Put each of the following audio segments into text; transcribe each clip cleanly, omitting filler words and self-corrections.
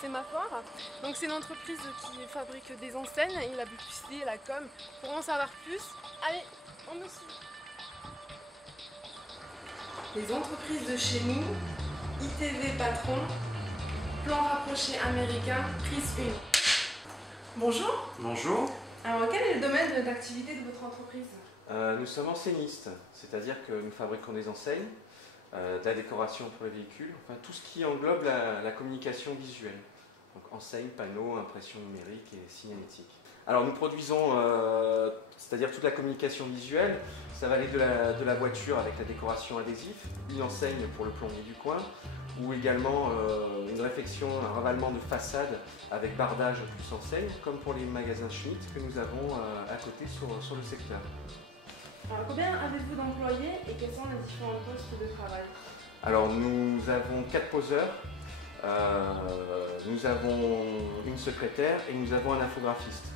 Sémaphore. Donc c'est une entreprise qui fabrique des enseignes et la publicité, la com. Pour en savoir plus, allez, on me suit. Les entreprises de chez nous, ITV Patron, plan rapproché américain, prise 1. Bonjour. Bonjour. Alors quel est le domaine d'activité de votre entreprise? Nous sommes enseignistes, c'est-à-dire que nous fabriquons des enseignes, de la décoration pour les véhicules, enfin tout ce qui englobe la communication visuelle. Donc enseigne, panneaux, impression numérique et signalétique. Alors nous produisons, c'est-à-dire toute la communication visuelle, ça va aller de la voiture avec la décoration adhésive, une enseigne pour le plombier du coin, ou également une réfection, un ravalement de façade avec bardage plus enseigne, comme pour les magasins Schmitt que nous avons à côté sur le secteur. Alors, combien avez-vous d'employés et quels sont les différents postes de travail? Alors nous avons 4 poseurs, nous avons une secrétaire et nous avons un infographiste.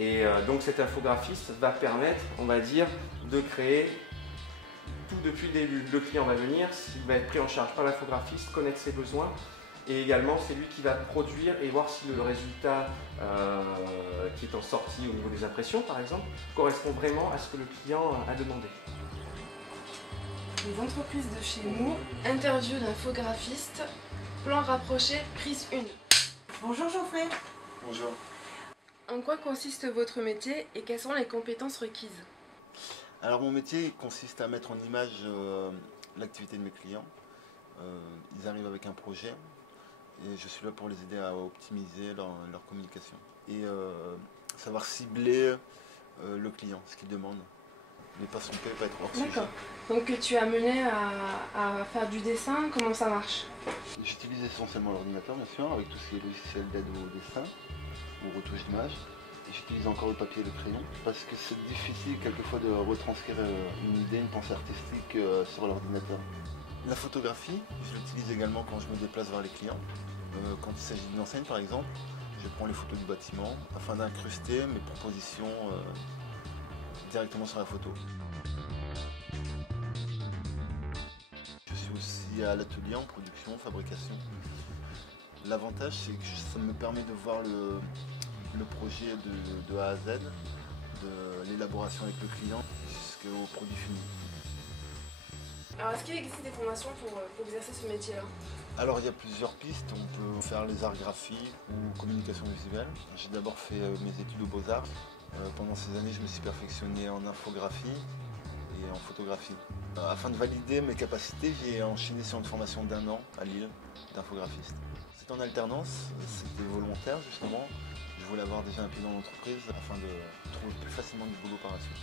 Et donc cet infographiste va permettre, on va dire, de créer tout depuis le début. Le client va venir, il va être pris en charge par l'infographiste, connaître ses besoins. Et également, c'est lui qui va produire et voir si le résultat qui est en sortie au niveau des impressions, par exemple, correspond vraiment à ce que le client a demandé. Les entreprises de chez nous, interview d'infographiste, plan rapproché, prise 1. Bonjour Geoffrey. Bonjour. En quoi consiste votre métier et quelles sont les compétences requises? Alors mon métier consiste à mettre en image l'activité de mes clients. Ils arrivent avec un projet et je suis là pour les aider à optimiser leur communication et savoir cibler le client, ce qu'il demande. Ne pas se tromper, pas être hors sujet. D'accord. Donc tu es amené à faire du dessin, comment ça marche? J'utilise essentiellement l'ordinateur bien sûr, avec tout ce qui est logiciel d'aide au dessin, aux retouches d'images. J'utilise encore le papier et le crayon parce que c'est difficile quelquefois de retranscrire une idée, une pensée artistique sur l'ordinateur. La photographie, je l'utilise également quand je me déplace vers les clients. Quand il s'agit d'une enseigne par exemple, je prends les photos du bâtiment afin d'incruster mes propositions directement sur la photo. Je suis aussi à l'atelier en production, fabrication. L'avantage c'est que ça me permet de voir le projet de A à Z, de l'élaboration avec le client jusqu'au produit fini. Alors est-ce qu'il existe des formations pour exercer ce métier-là? Alors il y a plusieurs pistes, on peut faire les arts graphiques ou communication visuelle. J'ai d'abord fait mes études aux Beaux-Arts. Pendant ces années je me suis perfectionné en infographie et en photographie. Afin de valider mes capacités, j'ai enchaîné sur une formation d'1 an à Lille d'infographiste. C'était en alternance, c'était volontaire justement. Je voulais avoir déjà un pied dans l'entreprise afin de trouver plus facilement du boulot par la suite.